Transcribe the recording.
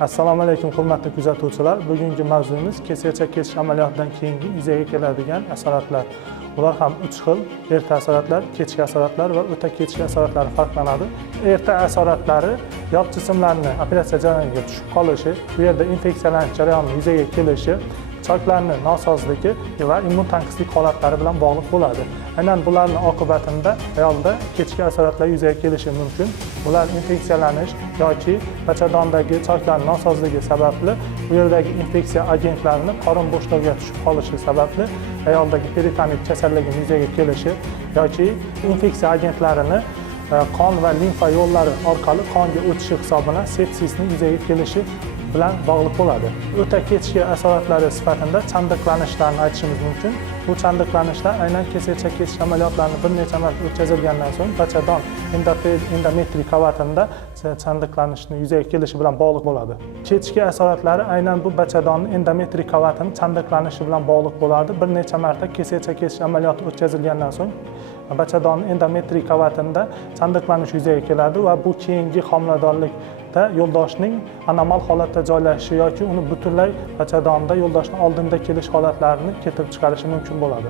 Assalomu alaykum hurmatli kuzatuvchilar. Bugungi mavzuimiz kesak kesish amaliyotidan keyingi yuzaga keladigan asoratlar. Ular ham 3 xil: erta asoratlar, kechki asoratlar va o'ta kechki asoratlar farqlanadi. Erta asoratlari yog' jismlarni operatsiya jarayoniga tushib qolishi, bu yerda infeksiyalanish jarayoni yuzaga kelishi, choklarning nosozligi va immun tanqislik holatlari bilan bog'liq bo'ladi. Aynan bularning oqibatida ayolda kechki asoratlar yuzaga kelishi mumkin. Bular infeksiyalanish yoki bachadondagi choklar nosozligi sababli bu yerdagi infeksiya agentlarini qorin bo'shlig'iga tushib qolishi sababli ayoldagi peritonit kasalligi yuzaga kelishi yoki infeksiya agentlarini qon va limfa yo'llari orqali qonga o'tishi hisobidan sepsisning yuzaga kelishi bilan bog'liq bo'ladi. O'ta kechki asoratlari sifatida chandiqlanishlarni aytishimiz mumkin. Bu chandiqlanishlar aynan kesak kesish amaliyotlarini bir necha marta o'tkazilgandan so'ng bachadon endometriy qavatida chandiqlanishni yuzaga kelishi bilan bog'liq bo'ladi. Kechki asoratlari aynan bu bachadonning endometriy qavatining chandiqlanishi bilan bog'liq bo'ladi. Bir necha marta kesak kesish amaliyoti o'tkazilgandan so'ng bachadonning endometriy qavatida chandiqlanish yuzaga keladi va bu keyingi homiladorlikda yo'ldoshning anomal holatda joylashishi yoki uni butunlay bachadonda yo'ldoshning oldinda kelish holatlarini keltirib chiqarishi mumkin bo'ladi.